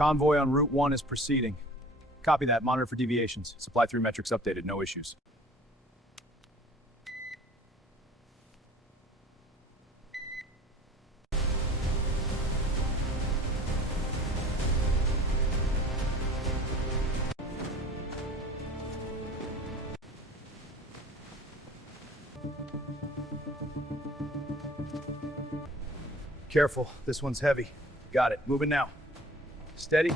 Convoy on Route 1 is proceeding. Copy that. Monitor for deviations. Supply 3 metrics updated. No issues. Careful. This one's heavy. Got it. Moving now. Steady.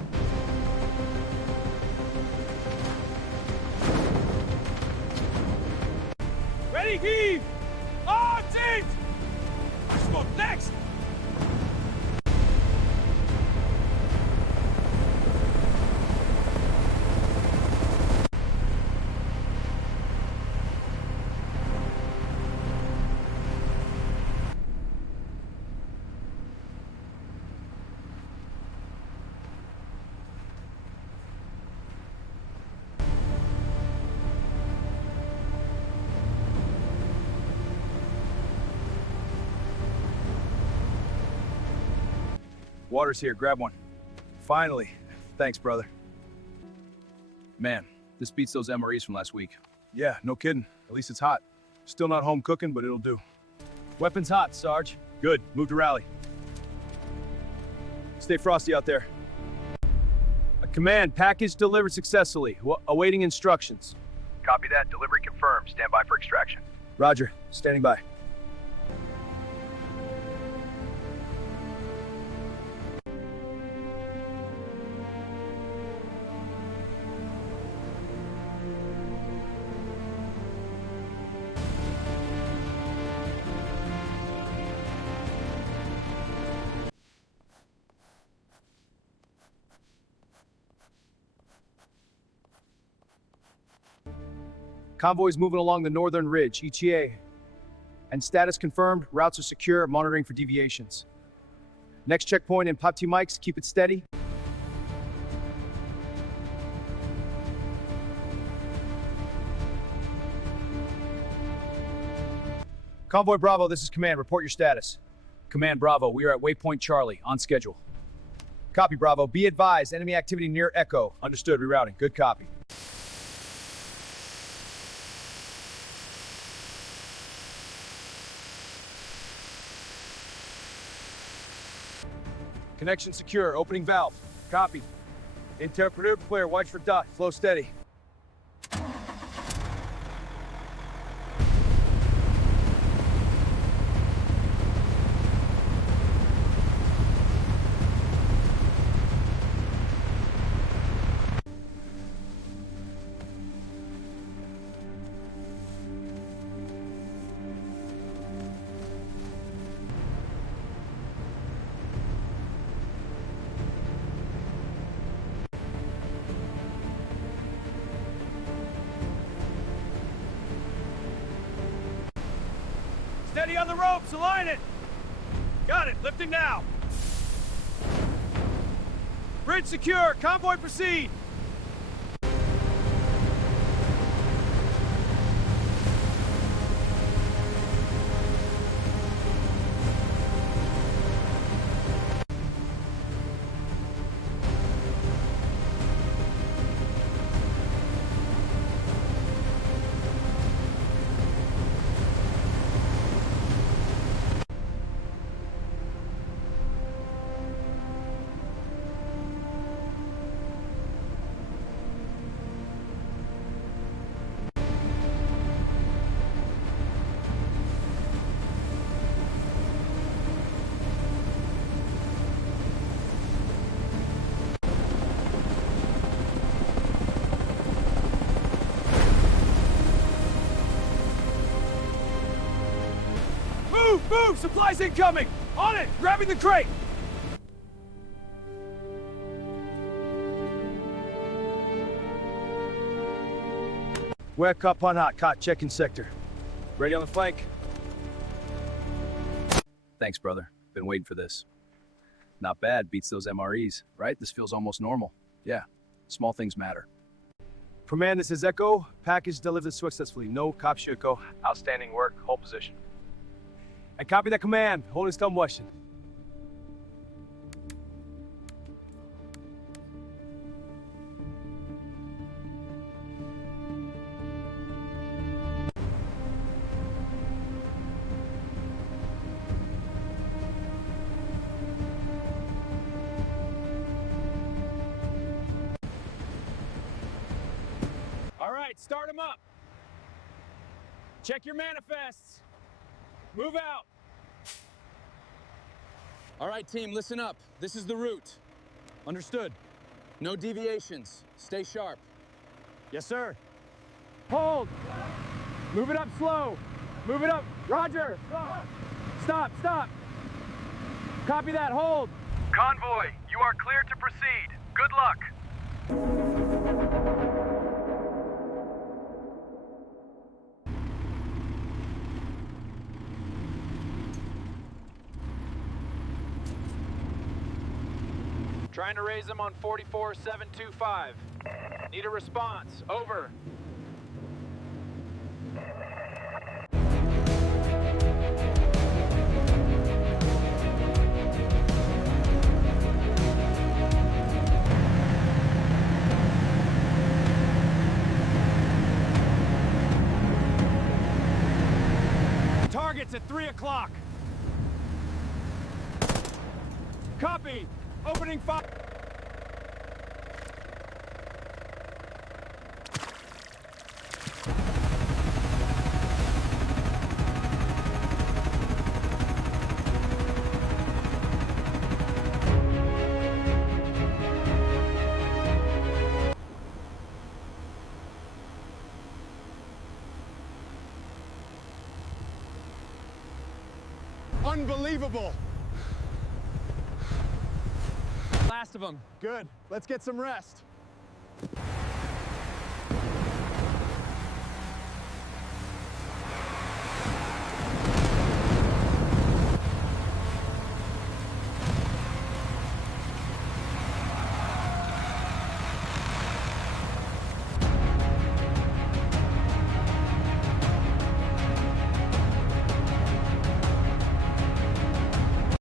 Ready, heave! On teams! I smoke next! Water's here. Grab one. Finally. Thanks, brother. Man, this beats those MREs from last week. Yeah, no kidding. At least it's hot. Still not home cooking, but it'll do. Weapons hot, Sarge. Good. Move to rally. Stay frosty out there. Command, package delivered successfully. Awaiting instructions. Copy that. Delivery confirmed. Stand by for extraction. Roger. Standing by. Convoys moving along the northern ridge, ETA. And status confirmed, routes are secure, monitoring for deviations. Next checkpoint in Pop T Mike's, keep it steady. Convoy Bravo, this is Command, report your status. Command Bravo, we are at Waypoint Charlie, on schedule. Copy Bravo, be advised, enemy activity near Echo. Understood, rerouting, good copy. Connection secure. Opening valve. Copy. Interpreter clear. Watch for dot. Flow steady. Steady on the ropes, align it! Got it, lifting now! Bridge secure, convoy proceed! Move! Supplies incoming! On it! Grabbing the crate! Where cop on hot, cot checking sector. Ready on the flank. Thanks, brother. Been waiting for this. Not bad, beats those MREs, right? This feels almost normal. Yeah, small things matter. Command, this is Echo. Package delivered successfully. No cop Shiko. Outstanding work. Hold position. I copy that command. Holding stun Washington. right, start them up. Check your manifests. Move out. All right, team, listen up. This is the route. Understood. No deviations. Stay sharp. Yes, sir. Hold. Move it up slow. Move it up. Roger. Stop, stop. Copy that, hold. Convoy, you are clear to proceed. Good luck. Trying to raise them on 44725. Need a response. Over. Target's at 3 o'clock. Copy. Opening fire. Unbelievable. Last of them. Good. Let's get some rest.